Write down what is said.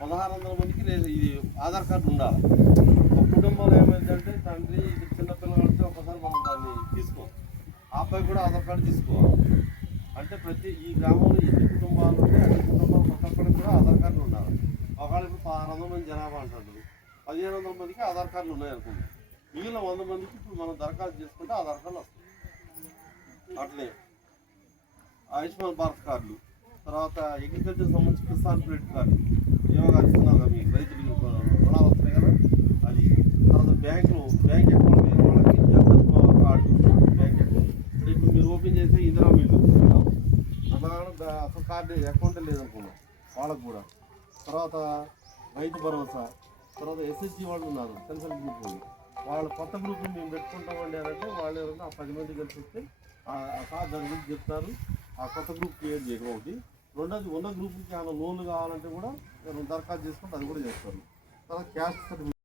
1600 మందికి ఇది ఆధార్ కార్డు ఉండాలి. ఒక కుటుంబంలో ఏమైందంటే తండ్రి ఇది చిన్నపిల్లలకి ఒకసారి మనం దాన్ని తీసుకో ఆ అబ్బాయి కూడా ఆధార్ కార్డు తీసుకోవాలి. అంటే ప్రతి ఈ గ్రామంలో ఎన్ని కుటుంబాలు ఉంటే అన్ని కుటుంబాలు ప్రతి ఒక్కరికి కూడా ఆధార్ కార్డులు ఉండాలి. ఒకవేళ ఇప్పుడు 1600 మంది జనాభా అంటాడు, 1500 మందికి ఆధార్ కార్డులు ఉన్నాయనుకోండి, మిగిలిన 100 మందికి ఇప్పుడు మనం దరఖాస్తు చేసుకుంటే ఆధార్ కార్డులు వస్తాయి. అట్లే ఆయుష్మాన్ భారత్ కార్డులు, తర్వాత అగ్రికల్చర్ సంబంధించి కిసాన్ క్రెడిట్ కార్డు యోగా ఇస్తున్నారు కదా, మీకు రైతులు రుణాలు వస్తున్నాయి కదా అది. తర్వాత బ్యాంక్ అకౌంట్ వేరే వాళ్ళకి జనరల్ కార్డు, బ్యాంక్ అకౌంట్ ఇప్పుడు మీరు ఓపెన్ చేసే ఇందిరా మిల్లు అంతగా అసలు కార్డు అకౌంటే లేదనుకున్నాం వాళ్ళకు కూడా. తర్వాత రైతు భరోసా, తర్వాత ఎస్ఎస్జి వాళ్ళు ఉన్నారు సెన్సల్ గ్రూప్ వాళ్ళు, వాళ్ళ కొత్త గ్రూప్ని మేము పెట్టుకుంటామండి అంటే వాళ్ళు ఎవరైనా 10 మంది కలిసి వస్తే దాని గురించి చెప్తారు. ఆ కొత్త గ్రూప్ క్రియేట్ చేయడం ఒకటి. రెండోది ఉన్న గ్రూప్కి ఏమైనా లోన్లు కావాలంటే కూడా దరఖాస్తు చేసుకుంటే అది కూడా చేస్తారు. తర్వాత క్యాస్ట్ సర్టిఫికేట్